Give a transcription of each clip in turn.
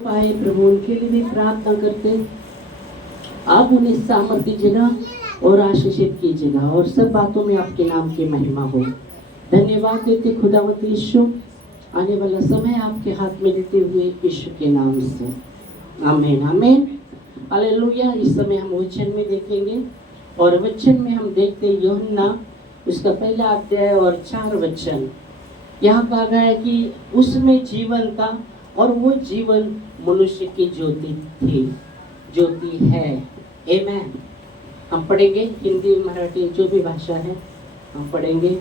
पाए प्रभु उनके लिए भी प्रार्थना करते। आप उन्हें सामर्थ दीजिएगा और आशीषित कीजिएगा और सब बातों में आपके नाम की महिमा हो। धन्यवाद देते खुदावत यीशु, आने वाला समय आपके हाथ में देते हुए यीशु के नाम से आमीन आमीन हालेलुया। इस समय हम वचन में देखेंगे और वचन में हम देखते हैं यूहन्ना उसका पहला अध्याय और 4 वचन। यहाँ कहा गया है कि उसमें जीवन था और वो जीवन मनुष्य की ज्योति थी, ज्योति है। आमेन। हम पढ़ेंगे हिंदी मराठी जो भी भाषा है हम पढ़ेंगे।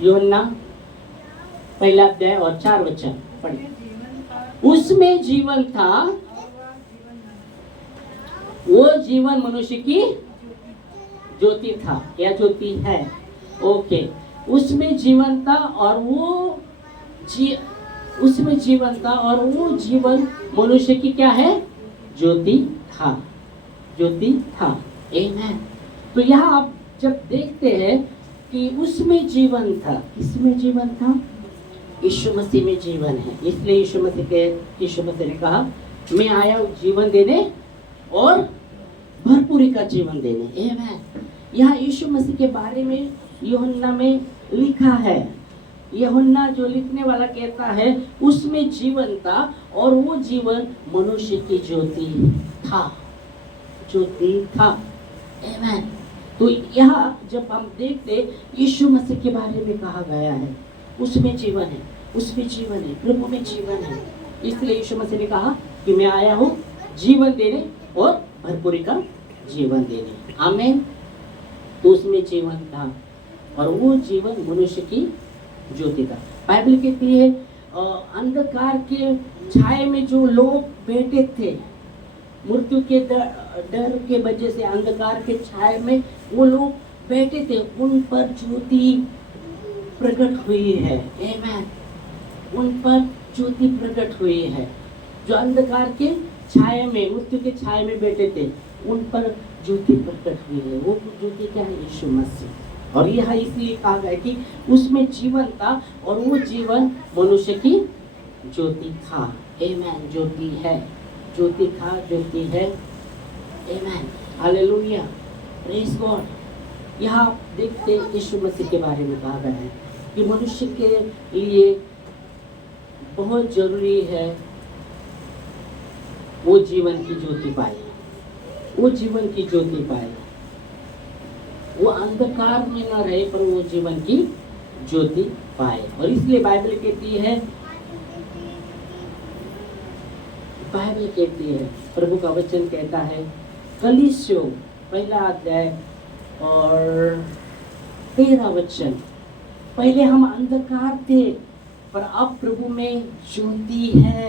यूहन्ना पहला अध्याय और 4 वचन पढ़े। उसमें जीवन था, वो जीवन मनुष्य की ज्योति था या ज्योति है। ओके, उसमें जीवन था और उसमें जीवन था और वो जीवन मनुष्य की क्या है? ज्योति था, ज्योति था। आमीन। तो यहाँ आप जब देखते हैं कि उसमें जीवन था, किसमें जीवन था? यीशु मसीह में जीवन है। इसलिए यीशु मसीह ने कहा मैं आया हूँ जीवन देने और भरपूरी का जीवन देने। आमीन। यहाँ यीशु मसीह के बारे में यूहन्ना में लिखा है। यूहन्ना जो लिखने वाला कहता है उसमें जीवन था और वो जीवन मनुष्य की ज्योति था, ज्योति था। आमीन। तो यहाँ जब हम देखते यीशु मसीह के बारे में कहा गया है उसमें जीवन है, उसमें जीवन है, प्रभु में जीवन है। इसलिए यीशु मसीह ने कहा कि मैं आया हूँ जीवन देने और भरपूरी का जीवन देने। आमीन। तो उसमें जीवन था और वो जीवन मनुष्य की ज्योति था। बाइबल कहती है अंधकार के छाये में जो लोग बैठे थे, मृत्यु के डर के वजह से अंधकार के छाये में वो लोग बैठे थे, उन पर ज्योति प्रकट हुई है। आमीन। उन पर ज्योति प्रकट हुई है। जो अंधकार के छाये में, मृत्यु के छाये में बैठे थे, उन पर ज्योति प्रकट हुई है। वो ज्योति क्या है? यीशु मसीह। और यह इसलिए कहा गया कि उसमें जीवन था और वो जीवन मनुष्य की ज्योति था। आमीन। ज्योति है, ज्योति था, ज्योति है। आमीन। Hallelujah, praise God. यहाँ आप देखते यीशु मसीह के बारे में कहा गया है कि मनुष्य के लिए बहुत जरूरी है वो जीवन की ज्योति पाए, वो जीवन की ज्योति पाए, वो अंधकार में न रहे पर वो जीवन की ज्योति पाए। और इसलिए बाइबल कहती है, प्रभु का वचन कहता है कलीसियों पहला अध्याय और 13 वचन, पहले हम अंधकार थे पर अब प्रभु में ज्योति है।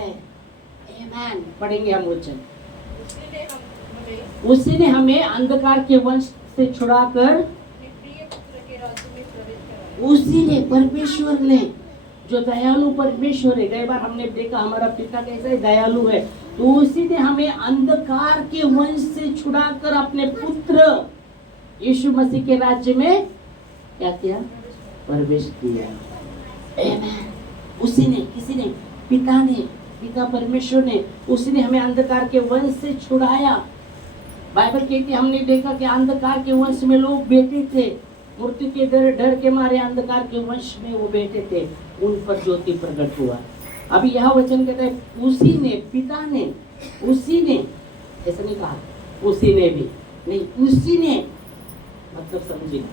आमीन। पढ़ेंगे हम वचन। उसी ने हमें अंधकार के वंश से छुड़ाकर, उसी ने, परमेश्वर ने, जो दयालु परमेश्वर है। कई बार हमने देखा हमारा पिता कैसे दयालु है, तो उसी ने हमें अंधकार के वंश से छुड़ाकर अपने पुत्र यीशु मसीह के राज्य में क्या किया? प्रवेश किया। आमीन। उसी ने, किसी ने? पिता ने, पिता परमेश्वर ने, उसी ने हमें अंधकार के वंश से छुड़ाया। बाइबल कहती है हमने देखा कि अंधकार के वंश में लोग बैठे थे, मृत्यु के डर के मारे अंधकार के वंश में वो बैठे थे, उन पर ज्योति प्रकट हुआ। अभी यह वचन कहता है उसी ने, पिता ने, उसी ने, ऐसा नहीं कहा उसी ने भी नहीं, उसी ने, मतलब समझिए,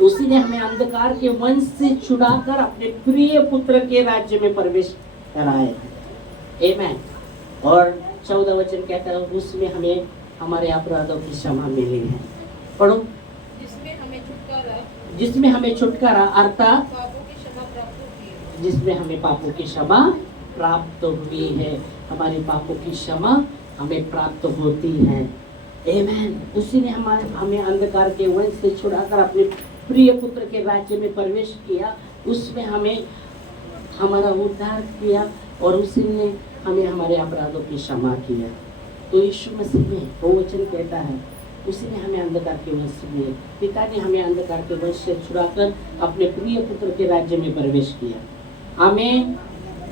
उसी ने हमें अंधकार के वंश से छुड़ाकर अपने प्रिय पुत्र के राज्य में प्रवेश कराए। आमीन। और 14 वचन कहता है उसमें हमें हमारे अपराधों की क्षमा मिली है। पढ़ो। जिसमें हमें छुटकारा अर्थात जिसमें हमें पापों की क्षमा प्राप्त हुई है। हमारे पापों की क्षमा हमें प्राप्त होती है। आमीन। उसी ने हमें अंधकार के वंश से छुड़ाकर अपने प्रिय पुत्र के राज्य में प्रवेश किया, उसमें हमें हमारा उद्धार किया और उसी ने हमें हमारे अपराधों की क्षमा किया। तो यीशु मसीह में वो वचन कहता है उसी ने हमें अंधकार के वंश से, पिता ने हमें अंधकार के वंश से छुड़ाकर अपने प्रिय पुत्र के राज्य में प्रवेश किया। आमीन।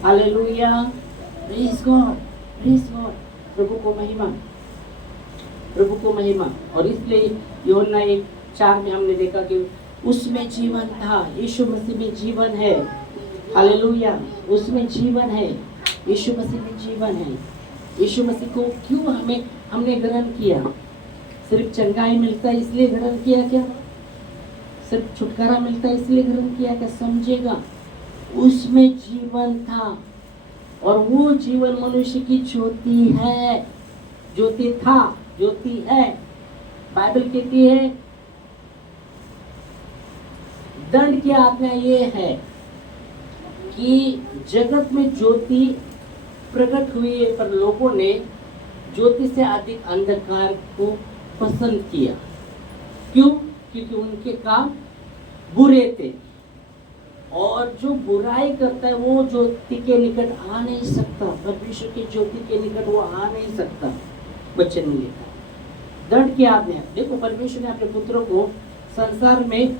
Hallelujah. Praise God, praise God. प्रभु को महिमा, प्रभु को महिमा। और इसलिए यूहन्ना 1:4 में हमने देखा कि उसमें जीवन था, यीशु मसीह में जीवन है। हालेलुया, उसमें जीवन है, यीशु मसीह में जीवन है। यीशु मसीह को क्यों हमने ग्रहण किया? सिर्फ चंगाई मिलता है इसलिए ग्रहण किया क्या? सिर्फ छुटकारा मिलता है इसलिए ग्रहण किया क्या? समझेगा, उसमें जीवन था और वो जीवन मनुष्य की ज्योति है। ज्योति था, ज्योति है। बाइबल कहती है दंड की आज्ञा ये है कि जगत में ज्योति प्रकट हुई है, पर लोगों ने ज्योति से अधिक अंधकार को पसंद किया। क्यों? क्योंकि उनके काम बुरे थे, और जो बुराई करता है वो ज्योति के निकट आ नहीं सकता, परमेश्वर की ज्योति के निकट वो आ नहीं सकता। वचन में लिखा दंड की आज्ञा। देखो, परमेश्वर ने अपने पुत्रों को संसार में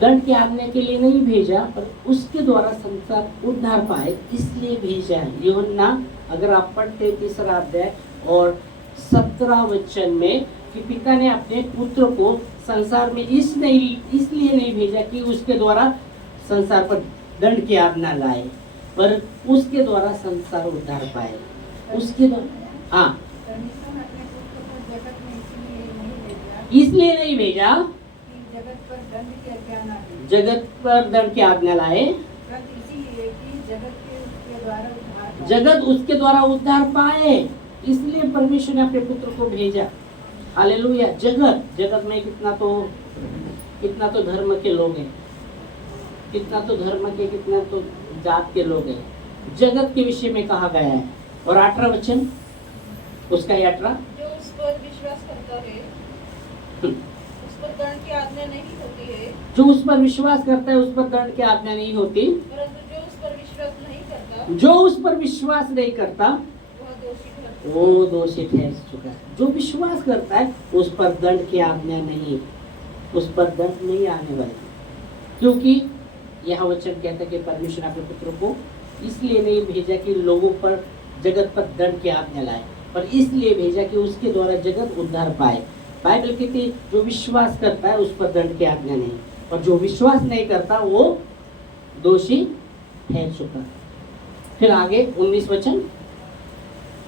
दंड की आज्ञा के लिए नहीं भेजा, पर उसके द्वारा संसार उद्धार पाए इसलिए भेजा है। यूहन्ना, अगर आप पढ़ते 3 अध्याय और 17 वचन में, कि पिता ने अपने पुत्र को संसार में इसलिए नहीं भेजा कि उसके द्वारा संसार पर दंड की आज्ञा लाए, पर उसके द्वारा संसार उद्धार पाए। उसके द्वारा, हाँ, इसलिए नहीं भेजा जगत पर दंड की आज्ञा लाए, जगत उसके द्वारा उद्धार पाए, इसलिए परमेश्वर ने अपने पुत्र को भेजा। हालेलुया। जगत में कितना तो धर्म के लोग हैं, कितना तो जात के लोग हैं। जगत के विषय में कहा गया है। और 18 वचन उसका 18, जो उस पर विश्वास करता है उस पर दंड की आज्ञा नहीं होती है। जो उस पर विश्वास करता है उस पर दंड की आज्ञा नहीं होती, परंतु जो उस पर विश्वास नहीं करता वो दोषी ठहर चुका है। जो विश्वास करता है उस पर दंड की आज्ञा नहीं, उस पर दंड नहीं आने वाला, क्योंकि यह वचन कहता है कि परमेश्वर अपने पुत्र को इसलिए नहीं भेजा कि लोगों पर, जगत पर दंड की आज्ञा लाए, पर इसलिए भेजा कि उसके द्वारा जगत उद्धार पाए। बाइबल कहती है जो विश्वास करता है उस पर दंड की आज्ञा नहीं, और जो विश्वास नहीं करता वो दोषी ठहर चुका। फिर आगे 19 वचन,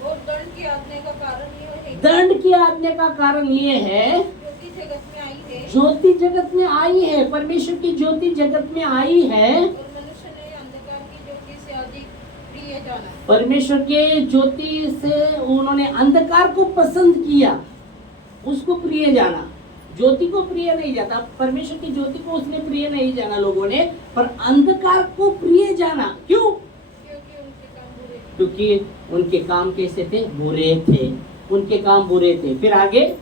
और दंड की आज्ञा का कारण यह है, दंड की आज्ञा का कारण ये है, ज्योति जगत में आई है, ज्योति जगत में आई है, परमेश्वर की ज्योति जगत में आई है, और मनुष्य ने अंधकार की ज्योति से अधिक प्रिय जाना। परमेश्वर के ज्योति से उन्होंने अंधकार को पसंद किया, उसको प्रिय जाना। ज्योति को प्रिय नहीं जाता, परमेश्वर की ज्योति को उसने प्रिय नहीं जाना लोगों ने, पर अंधकार को प्रिय जाना। क्यों? क्योंकि उनके काम कैसे थे? बुरे थे, उनके काम बुरे थे। फिर आगे,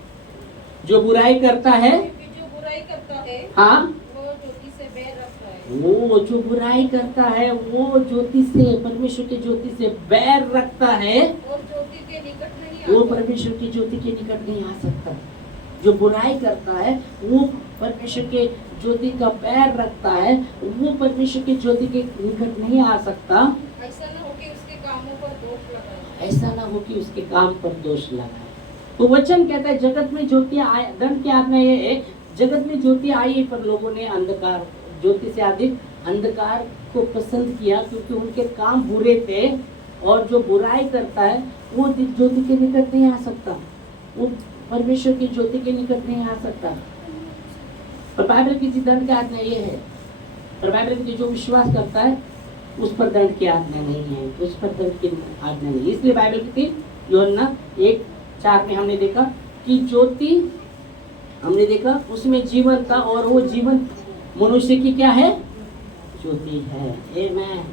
जो बुराई करता है, जो बुराई करता है, हाँ, वो ज्योति से बैर रखता है। वो जो बुराई करता है वो ज्योति से, परमेश्वर की ज्योति से बैर रखता है, और ज्योति के निकट नहीं आता। वो परमेश्वर की ज्योति के निकट नहीं आ सकता। जो बुराई करता है वो परमेश्वर के ज्योति का बैर रखता है, वो परमेश्वर की ज्योति के निकट नहीं आ सकता। ऐसा न हो कि उसके कामों पर दोष लगाए, ऐसा ना हो कि उसके काम पर दोष लगाए। तो वचन कहता है जगत में ज्योति आए, दंड की आज्ञा ये है, जगत में ज्योति आई पर लोगों ने अंधकार, ज्योति से अधिक अंधकार को पसंद किया, क्योंकि उनके काम बुरे थे, और जो बुराई करता है वो ज्योति के निकट नहीं आ सकता, वो परमेश्वर की ज्योति के निकट नहीं आ सकता। पर बाइबल की दंड की आज्ञा ये है, पर बाइबल की जो विश्वास करता है उस पर दंड की आज्ञा नहीं है, उस पर दंड की आज्ञा नहीं। इसलिए बाइबल की यूहन्ना 1:4 में हमने देखा कि ज्योति, हमने देखा उसमें जीवन था, और वो जीवन मनुष्य की क्या है? ज्योति है। Amen,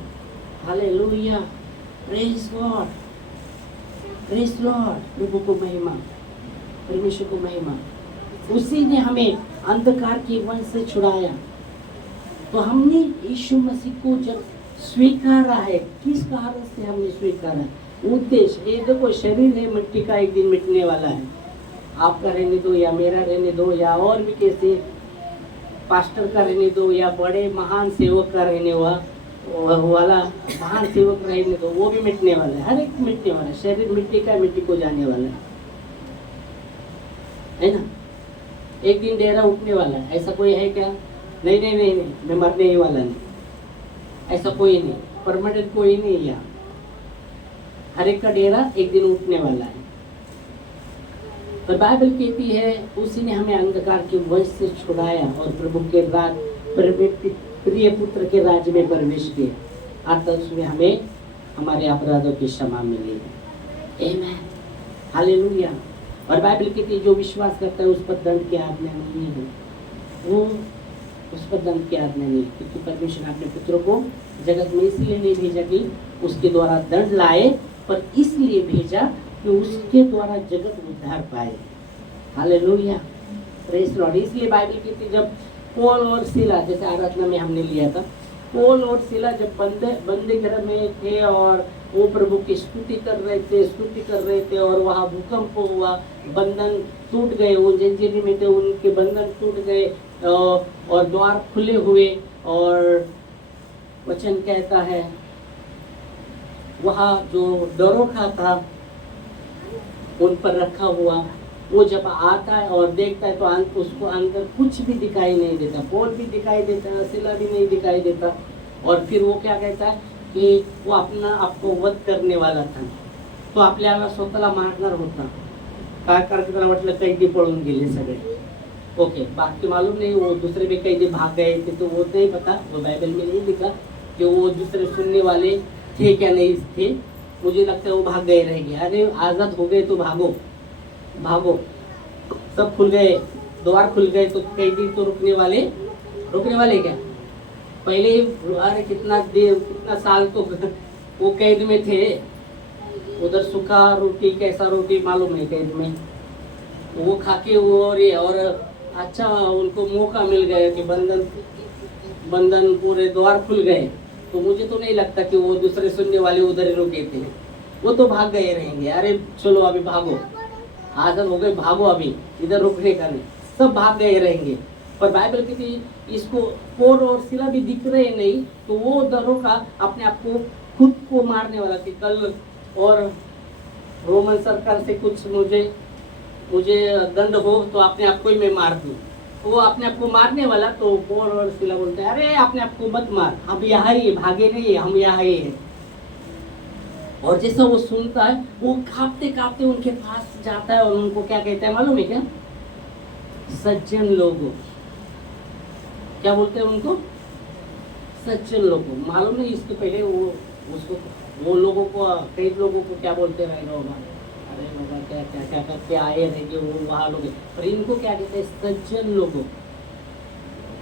hallelujah, praise God, praise Lord. प्रभु को महिमा, परमेश्वर को महिमा। उसी ने हमें अंधकार के वंश से छुड़ाया। तो हमने यीशु मसीह को जब स्वीकारा है, किस कारण से हमने स्वीकारा? उद्देश्य, ये देखो शरीर है मिट्टी का, एक दिन मिटने वाला है। आपका रहने दो या मेरा रहने दो, या और भी कैसे पास्टर का रहने दो, या बड़े महान सेवक का रहने हुआ, वो वाला महान सेवक रहेंगे तो वो भी मिटने वाला है, हर एक मिटने वाला है, शरीर मिट्टी का मिट्टी को जाने वाला है ना। एक दिन डेरा उठने वाला है, ऐसा कोई है क्या? नहीं नहीं नहीं नहीं, मैं मरने ही वाला नहीं, ऐसा कोई नहीं, परमानेंट कोई नहीं है यहाँ। हर एक का डेरा एक दिन उठने वाला है। पर बाइबल कहती है उसी ने हमें अंधकार के वंश से छुड़ाया और प्रभु के राज प्रिय पुत्र के राज्य में प्रवेश किया, अर्थात उसमें हमें हमारे अपराधों की क्षमा मिली है। आमीन, हालेलुया। और बाइबल कहती है जो विश्वास करता है उस पर दंड की आज्ञा नहीं है, वो उस पर दंड की आज्ञा नहीं, क्योंकि परमेश्वर ने अपने पुत्रों को जगत में इसलिए नहीं भेजा कि उसके द्वारा दंड लाए, पर इसलिए भेजा कि उसके द्वारा जगत उद्धार पाए। Hallelujah, praise Lord. इसलिए बाइबल कहती है जब पौल और सिला, जैसे आराधना में हमने लिया था, पौल और सिला जब बंदे घर में थे और वो प्रभु की स्तुति कर रहे थे और वहाँ भूकंप हुआ, बंधन टूट गए, वो जंजीर में थे उनके बंधन टूट गए और द्वार खुले हुए, और वचन कहता है वहाँ जो दरोखा था उन पर रखा हुआ, वो जब आता है और देखता है तो उसको अंदर कुछ भी दिखाई नहीं देता, पौल भी दिखाई देता, सिला भी नहीं दिखाई देता, और फिर वो क्या कहता है की वो अपना आपको वध करने वाला था, तो आपल्याला स्वतःला मारणार होता, काय करायचं त्याला वाटलं कैदी पळून गेले सगळे। ओके, बाकी मालूम नहीं, वो दूसरे भी कैदी भाग गए थे तो वो नहीं पता, वो बाइबल में नहीं लिखा कि वो दूसरे सुनने वाले थे क्या नहीं थे, मुझे लगता है वो भाग गए रहेंगे। अरे आज़ाद हो गए तो भागो भागो, सब खुल गए, द्वार खुल गए तो कैदी तो रुकने वाले क्या? पहले अरे कितना साल तो वो कैद में थे, उधर सूखा रोटी कैसा रोटी मालूम है कैद में, वो खाके वो और अच्छा उनको मौका मिल गया कि बंधन पूरे द्वार खुल गए, तो मुझे तो नहीं लगता कि वो दूसरे सुनने वाले उधर ही रुके थे, वो तो भाग गए रहेंगे। अरे चलो अभी भागो, आज़ाद हो गए, भागो अभी, इधर रुकने का नहीं, सब भाग गए रहेंगे। पर बाइबल कहती इसको पौल और सिला भी दिख रहे नहीं, तो वो दरोगा अपने आप को खुद को मारने वाला थी कल, और रोमन सरकार से कुछ मुझे दंड हो तो अपने आप को ही मैं मार दूं, वो अपने आप को मारने वाला, तो पौल और सिला बोलते हैं अरे अपने आप को मत मार, हम यहाँ ही भागे नहीं, हम यहाँ ही है। और जैसा वो सुनता है वो कांपते कांपते उनके पास जाता है और उनको क्या कहता है मालूम है क्या? सज्जन लोगों, क्या बोलते हैं उनको? सज्जन लोगों। मालूम नहीं इसके पहले वो लोगों को, कई लोगों को क्या बोलते हैं बाबा, अरे बाबा क्या क्या क्या करके आए रहेंगे वो वहाँ लोग, पर इनको क्या कहते हैं? सज्जन लोगों।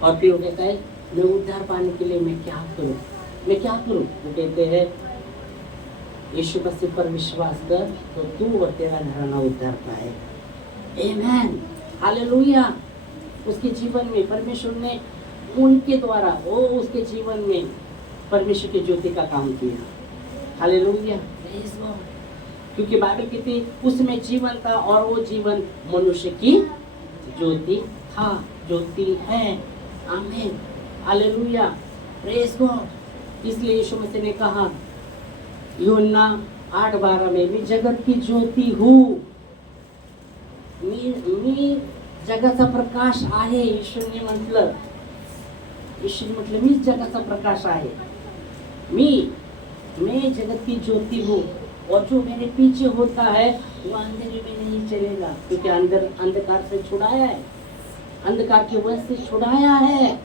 और फिर वो कहता है मैं उद्धार पाने के लिए मैं क्या करूँ? वो कहते हैं यीशु मसीह पर विश्वास कर तो तू और तेरा घराना उद्धार पाए। आमीन, हालेलुया। उसके जीवन में परमेश्वर ने उनके द्वारा वो उसके जीवन में परमेश्वर की ज्योति का काम किया। Hallelujah, praise God. क्योंकि बाइबल कहती उसमें जीवन था और वो जीवन मनुष्य की ज्योति था, ज्योति है। आमीन, हालेलुया, प्रेज़ गॉड। इसलिए यीशु मसीह ने कहा यूहन्ना 8:12 में मी जगत की ज्योति हूँ, मी जगाचा प्रकाश आहे। ईश्वरने म्हटलं मीच जगाचा प्रकाश आहे, मैं जगत की ज्योति हूँ, और जो मेरे पीछे होता है वो अंधेरे में नहीं चलेगा, क्योंकि अंधकार से छुड़ाया है, अंधकार के वश से छुड़ाया है,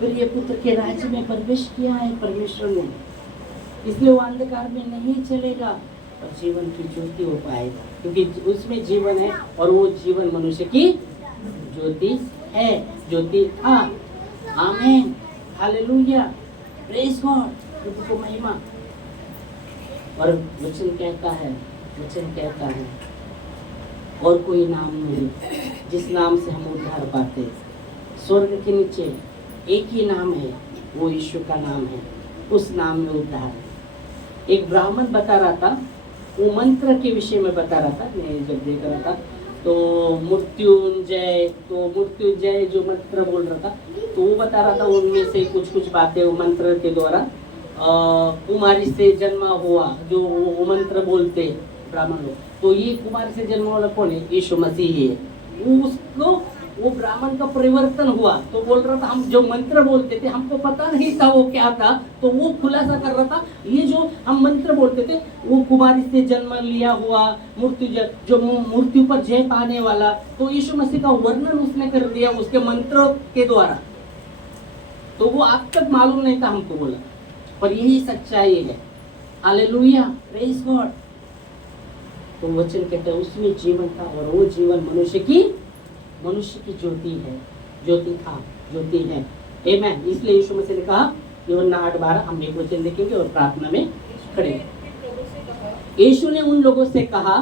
फिर ये पुत्र के राज्य में प्रवेश किया है परमेश्वर ने, इसलिए वो अंधकार में नहीं चलेगा और जीवन की ज्योति हो पाएगा, क्योंकि उसमें जीवन है और वो जीवन मनुष्य की ज्योति है, ज्योति था। आमीन, हालेलुया, प्रेज़ गॉड, प्रभु को महिमा। और वचन कहता है और कोई नाम नहीं जिस नाम से हम उद्धार पाते, स्वर्ग के नीचे एक ही नाम है, वो यीशु का नाम है, उस नाम में उद्धार है। एक ब्राह्मण बता रहा था, वो मंत्र के विषय में बता रहा था, मैं जब देख रहा था तो मृत्युंजय जो मंत्र बोल रहा था, तो वो बता रहा था उनमें से कुछ बातें वो मंत्र के द्वारा कुमारी से जन्मा हुआ, जो वो मंत्र बोलते ब्राह्मण लोग, तो ये कुमारी से जन्मा वाला कौन है? यीशु मसीह ही है। उसको वो ब्राह्मण का परिवर्तन हुआ, तो बोल रहा था हम जो मंत्र बोलते थे हमको पता नहीं था वो क्या था, तो वो खुलासा कर रहा था ये जो हम मंत्र बोलते थे वो कुमारी से जन्म लिया हुआ मृत्यु, जो मृत्यु पर जय पाने वाला, तो यीशु मसीह का वर्णन उसने कर दिया उसके मंत्र के द्वारा। तो वो अब तक मालूम नहीं था हमको, बोला पर यही सच्चाई है। Hallelujah, praise God. तो वचन कहते हैं उसमें जीवन था और वो जीवन मनुष्य की ज्योति है, ज्योति था, ज्योति है। आमेन। इसलिए यीशु मसीह ने कहा, यूहन्ना 8:12, हम एक वचन देखेंगे और प्रार्थना में खड़े। यीशु ने उन लोगों से कहा,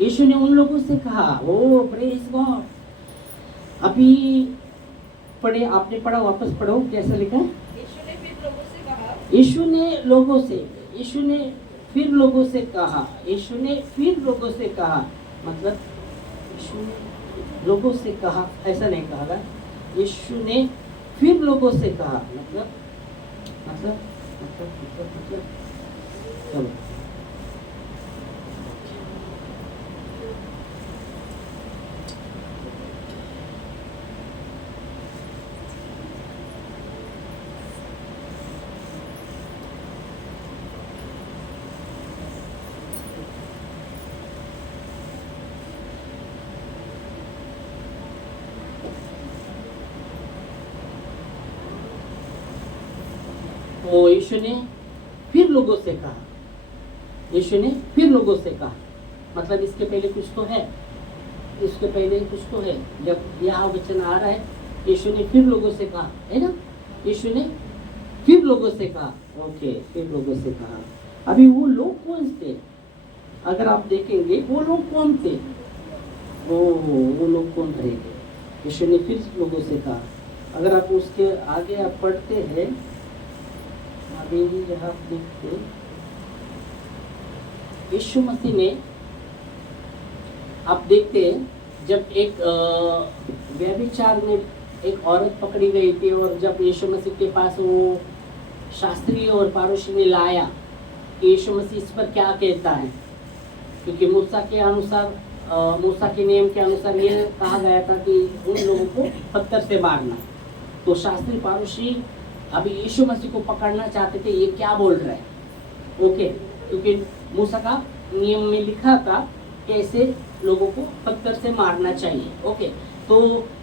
यीशु ने उन लोगों से कहा, ओ प्रेज गॉड। अभी पढ़े, आपने पढ़ा, वापस पढ़ो, कैसा लिखा है? यीशु ने फिर लोगों से कहा, यीशु ने लोगों से, यीशु ने फिर लोगों से कहा, यीशु ने फिर लोगों से कहा, मतलब यीशु ने लोगों से कहा, ऐसा नहीं कहा था, यीशु ने फिर लोगों से कहा, मतलब चलो तो यीशु ने फिर लोगों से कहा, यीशु ने फिर लोगों से कहा, मतलब इसके पहले कुछ तो है, इसके पहले कुछ तो है। जब यह वचन आ रहा है यीशु ने फिर लोगों से कहा, है ना, यीशु ने फिर लोगों से कहा, ओके, फिर लोगों से कहा। अभी वो लोग कौन थे? अगर आप देखेंगे वो लोग कौन थे, वो लोग कौन रहेंगे? यीशु ने फिर लोगों से कहा। अगर आप उसके आगे आप पढ़ते हैं, अभी यहाँ देखते, यीशु मसीह ने, आप देखते हैं जब एक व्यभिचार में एक औरत पकड़ी गई थी और जब यीशु मसीह के पास वो शास्त्री और पारूशी ने लाया कि यीशु मसीह इस पर क्या कहता है, क्योंकि मूसा के अनुसार, मूसा के नियम के अनुसार ये कहा गया था कि उन लोगों को पत्थर से मारना। तो शास्त्री पारूशी अभी यीशु मसीह को पकड़ना चाहते थे, ये क्या बोल रहा है, ओके, क्योंकि मूसा का नियम में लिखा था कि ऐसे लोगों को पत्थर से मारना चाहिए, ओके। तो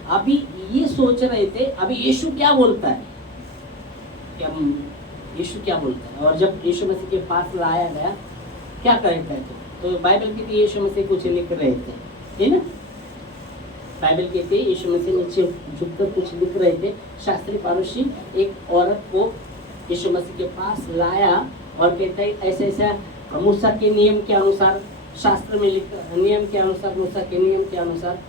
अभी ये सोच रहे थे अभी यीशु क्या बोलता है, क्या यीशु क्या बोलता है। और जब यीशु मसीह के पास लाया गया, क्या कहता है, तो बाइबल के लिए यीशु मसीह कुछ लिख रहे थे, है ना, बाइबल कहते हैं यीशु मसीह नीचे झुककर कुछ लिख रहे थे। शास्त्री पारूशी एक औरत को यीशु मसीह के पास लाया और कहता है ऐसे ऐसा मूसा के नियम के अनुसार, शास्त्र में लिखा, नियम के अनुसार, मूसा के नियम के अनुसार,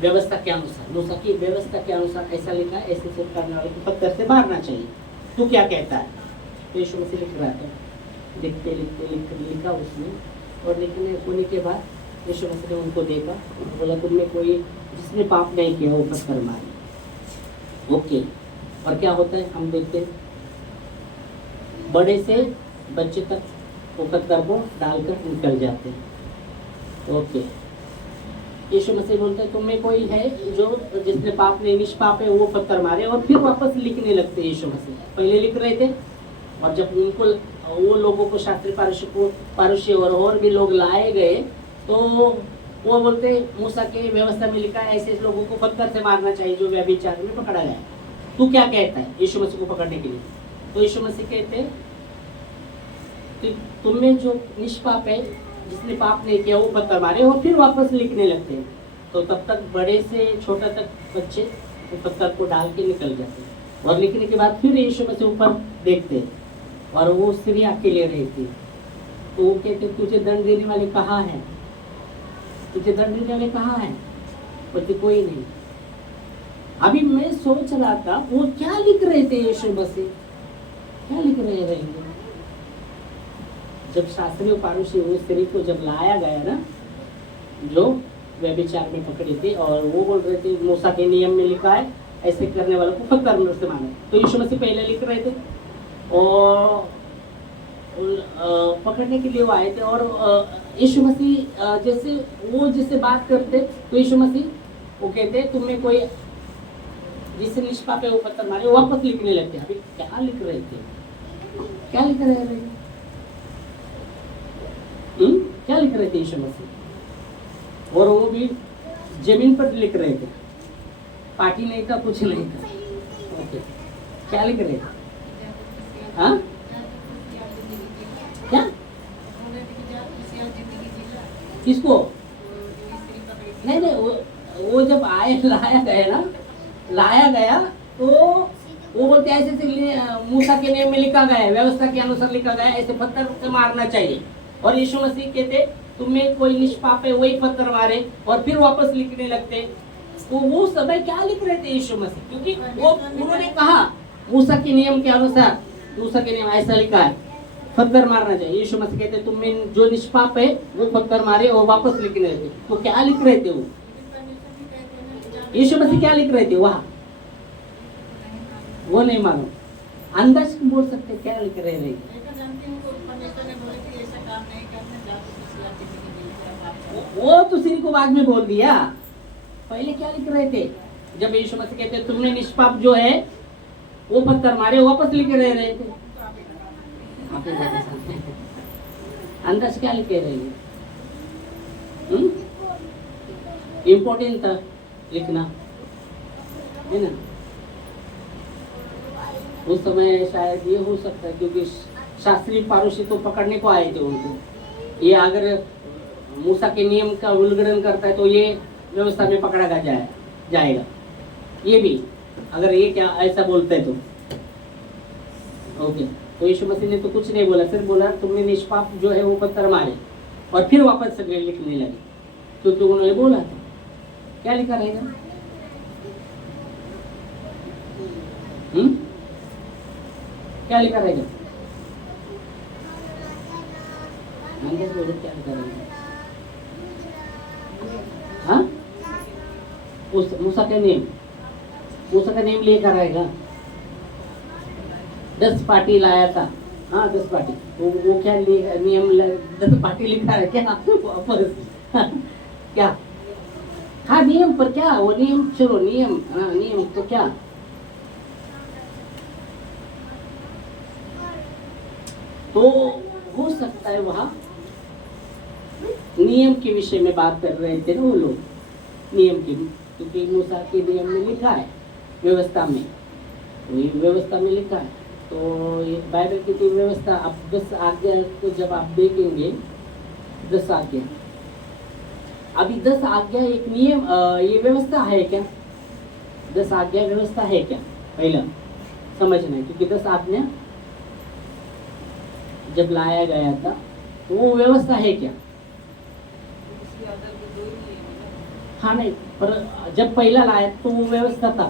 व्यवस्था के अनुसार, मूसा की व्यवस्था के अनुसार ऐसा लिखा है, ऐसे सब करने वाले को पत्थर से मारना चाहिए, तू क्या कहता है? तो यीशु मसीह लिख रहा था, लिखा उसने, और लिखने होने के बाद यीशु मसीह ने उनको देखा, बोला तुम में कोई जिसने पाप नहीं किया वो पत्थर मारे, ओके। और क्या होता है हम देखते हैं, बड़े से बच्चे तक वो पत्थर को डालकर निकल जाते हैं, ओके। यीशु मसीह बोलते हैं तुम में कोई है जो जिसने पाप नहीं, निष्पाप है, वो पत्थर मारे, और फिर वापस लिखने लगते हैं। यीशु मसीह पहले लिख रहे थे और जब उनको, वो लोगों को, शास्त्री पारूशी और भी लोग लाए गए, तो वो बोलते मूसा के व्यवस्था में लिखा है ऐसे लोगों को पत्थर से मारना चाहिए जो व्यभिचार में पकड़ा गया, तू क्या कहता है यीशु मसीह को पकड़ने के लिए? तो यीशु मसीह कहते हैं तुम में जो निष्पाप है, जिसने पाप नहीं किया, वो पत्थर मारे, और फिर वापस लिखने लगते हैं। तो तब तक बड़े से छोटा तक बच्चे वो पत्थर को डाल के निकल जाते हैं, और लिखने के बाद फिर यीशु मसीह ऊपर देखते हैं और वो स्त्री अकेले रहती है। तो वो कहते तुझे दंड देने वाले कहाँ है, तुझे दंड देने वाले कहाँ है? बोलते कोई नहीं। अभी मैं सोच रहा था वो क्या लिख रहे थे, यीशु मसीह क्या लिख रहे रहेंगे? जब शास्त्री और पारूशी उस स्त्री को जब लाया गया ना, जो व्यभिचार में पकड़े थे, और वो बोल रहे थे मूसा के नियम में लिखा है ऐसे करने वालों को पत्थर से मारे। तो यीशु मसीह पहले लिख रहे थे और पकड़ने के लिए वो आए थे। और यीशु मसीह जैसे बात करते तो यीशु मसीह वो कहते तुमने कोई जिससे निष्पाप है वो पत्थर मारे, वो वापस लिखने लगते। अभी क्या लिख रहे थे, क्या लिख रहे थे क्या लिख रहे थे यीशु मसीह? और वो भी जमीन पर लिख रहे थे, पार्टी नहीं था, कुछ नहीं था। ओके, क्या लिख रहे थे? हाँ क्या किसको? नहीं वो जब लाया गया तो वो बोलते ऐसे मूसा के नियम में लिखा गया है, व्यवस्था के अनुसार लिखा गया है, ऐसे पत्थर से मारना चाहिए। और यीशु मसीह कहते तुम्हें कोई निष्पाप है वही पत्थर मारे, और फिर वापस लिखने लगते। तो वो समय क्या लिख रहे थे यीशु मसीह? क्योंकि वो उन्होंने कहा मूसा के नियम के अनुसार, मूसा के नियम ऐसा लिखा है पत्थर मारना चाहिए। यीशु मसीह कहते तुम्हें जो निष्पाप है वो पत्थर मारे और वापस लिखने लगे। तो क्या लिख रहे थे वो? यीशु मसीह क्या लिख रहे थे वहां? वो नहीं मालूम, अंदाज बोल सकते क्या लिख रहे थे? वो तो सिरी को बाद में बोल दिया, पहले क्या लिख रहे थे? जब यीशु मसीह कहते तुमने निष्पाप जो है वो पत्थर मारे, वापस लिख रहे थे। अंदाज क्या लिखे रहे? इम्पोर्टेंट था लिखना, है ना? उस समय शायद ये हो सकता है क्योंकि शास्त्री पारुषी तो पकड़ने को आए थे उनको। ये अगर मूसा के नियम का उल्लंघन करता है तो ये व्यवस्था में पकड़ा जाएगा। ये भी अगर ये क्या ऐसा बोलते हैं तो ओके। तो यीशु मसीह ने तो कुछ नहीं बोला, सिर्फ बोला तुमने निष्पाप जो है वो पत्थर मारे, और फिर वापस से लिखने लगे क्योंकि उन्होंने बोला था। क्या लिखा रहेगा? क्या लिखा रहेगा? क्या लिखा रहेगा? हाँ, मूसा का नेम लिखा रहेगा। 10 पार्टी लाया था, हाँ 10 पार्टी। वो क्या नियम 10 पार्टी लिखा है क्या वापस? क्या? हाँ नियम पर क्या? वो नियम चलो नियम, हाँ नियम तो क्या? तो हो सकता है वहाँ नियम के विषय में बात कर रहे थे ना वो लोग, नियम की, क्योंकि मूसा के नियम में लिखा है व्यवस्था में, तो ये व्यवस्था में लिखा है। तो ये बाइबल की तो व्यवस्था, आप 10 आज्ञा को जब आप देखेंगे 10 आज्ञा, अभी 10 आज्ञा एक नियम ये व्यवस्था है क्या? 10 आज्ञा व्यवस्था है क्या? पहला समझना है, क्योंकि 10 आज्ञा जब लाया गया था तो वो व्यवस्था है क्या? हाँ नहीं, पर जब पहला लाया तो वो व्यवस्था था।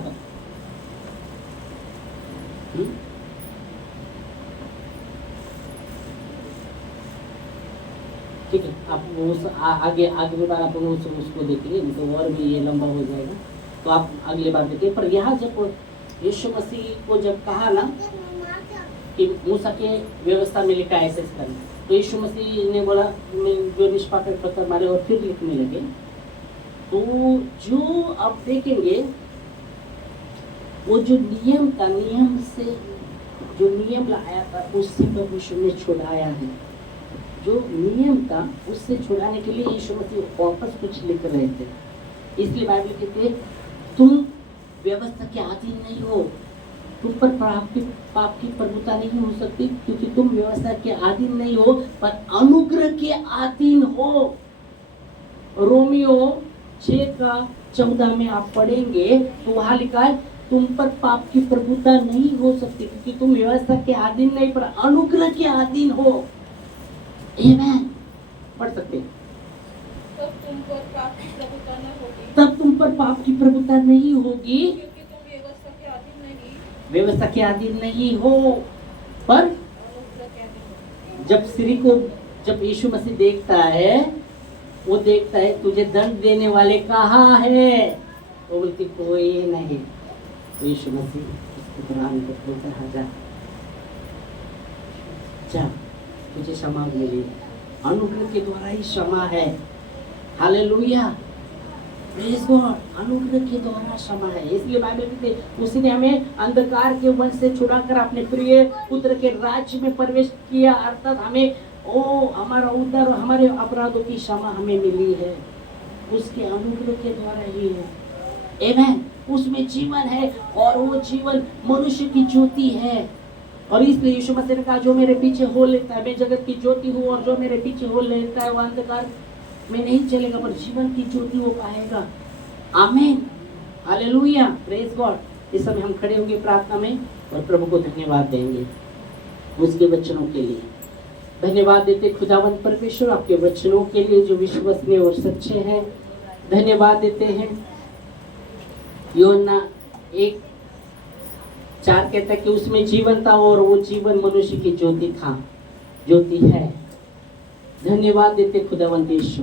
ठीक है, आप उस आगे बार आप उसको देखेंगे, तो और भी ये लंबा हो जाएगा, तो आप अगले बार देखिए। पर यहाँ जब यीशु मसीह को जब कहा ना कि मूसा के व्यवस्था में लिखा ऐसे करना, तो यीशु मसीह ने बोला जो निष्पाप पत्थर मारे, और फिर लिखने लगे। तो जो आप देखेंगे वो जो नियम था, नियम से जो नियम लाया था उससे प्रभु यीशु ने छुड़ाया है। जो नियम था उससे छुड़ाने के लिए यीशु मसीह वापस कुछ लिख रहे थे। इसलिए बाइबल कहती है तुम व्यवस्था के अधीन नहीं हो, तुम पर पाप की प्रभुता नहीं हो सकती, क्योंकि तुम व्यवस्था के अधीन नहीं हो पर अनुग्रह के अधीन हो। रोमियो 6:14 में आप पढ़ेंगे तो वहां लिखा है तुम पर पाप की प्रभुता नहीं हो सकती, क्योंकि तुम व्यवस्था के अधीन नहीं पर अनुग्रह के अधीन हो। आमेन, पढ़ सकते हैं। तब तुम पर पाप की प्रभुता न होगी, तब तुम पर पाप की प्रभुता नहीं होगी, क्योंकि तुम व्यवस्था के अधीन नहीं, व्यवस्था के अधीन नहीं हो पर अनुग्रह के अधीन हो। जब स्त्री को जब यीशु मसीह देखता है, वो देखता है तुझे दंड देने वाले कहाँ है, वो बोलती कोई नहीं, तो यीशु मसीह उसके कुरान को बोलता है, जा तुझे क्षमा मिली। अनुग्रह के द्वारा ही क्षमा है। Hallelujah, praise God. अनुग्रह के द्वारा क्षमा है। इसलिए बाइबल कहती है उसने हमें अंधकार के वंश से छुड़ाकर अपने प्रिय पुत्र के राज्य में प्रवेश किया, अर्थात हमें हमारा उद्धार और हमारे अपराधों की क्षमा हमें मिली है, उसके अनुग्रह के द्वारा ही है। आमेन। उसमें जीवन है और वो जीवन मनुष्य की ज्योति है। और इसलिए यीशु मसीह ने कहा, जो मेरे पीछे हो लेता है, मैं जगत की ज्योति हूँ, और जो मेरे पीछे हो लेता है वो अंधकार में नहीं चलेगा पर जीवन की ज्योति वो पाएगा। आमीन, हालेलुया, प्रेज गॉड। इस समय हम खड़े होंगे प्रार्थना में और प्रभु को धन्यवाद देंगे उसके वचनों के लिए। धन्यवाद देते खुदावंत परमेश्वर आपके वचनों के लिए जो विश्वसनीय और सच्चे हैं। धन्यवाद देते हैं। यूहन्ना 1:4 कहता है कि उसमें जीवन था और वो जीवन मनुष्य की ज्योति था, ज्योति है। धन्यवाद देते खुदावंत यीशु।